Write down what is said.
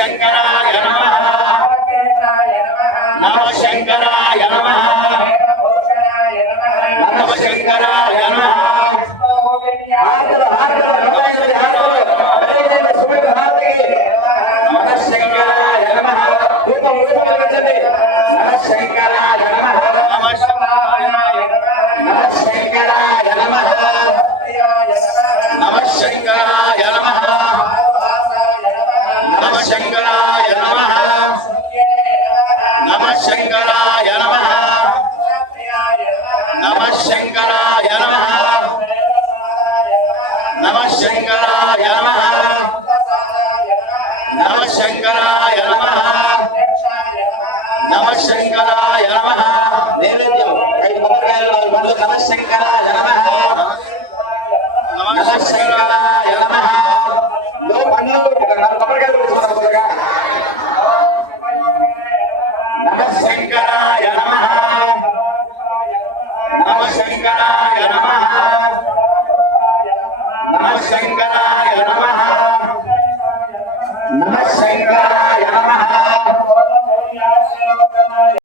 శంకరాయ నమః నమ శంకరాయ నమః నమ శంకరాయ నమః నమ శంకరాయ నమః. నైవేద్యం 5 కొబ్బరికాయలు 4 పండ్లు. నమ శంకరాయ నమః.